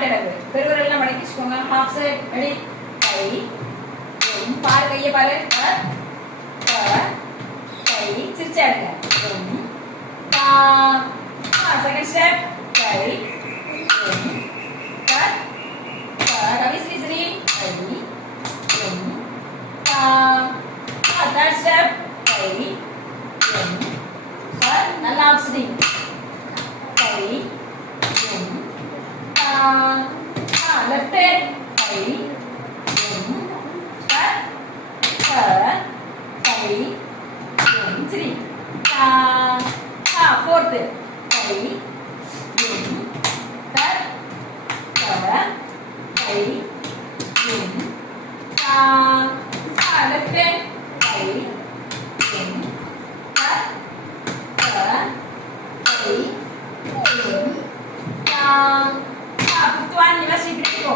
நாட்டளவு பெருவிரல்லாம் மடக்கி வச்சுக்கோங்க. Half side ready. கை பாரு, கையை பாரு. கை சிரிச்சா எடுங்க. Second step. கை கவி ஸ்ரீ ஸ்ரீ. கை தேர்ட் ஸ்டெப். கை நல்லா ஆப்ஸ்டிங். கை left hand. கை கை சரி. fourth. Guy guy left hand. Guy fifth one, you must repeat it. Go.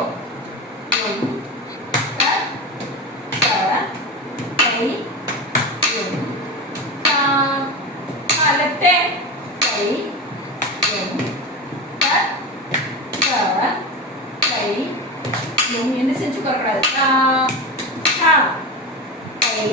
Left hand. என்ன செஞ்சு கூடாது. கை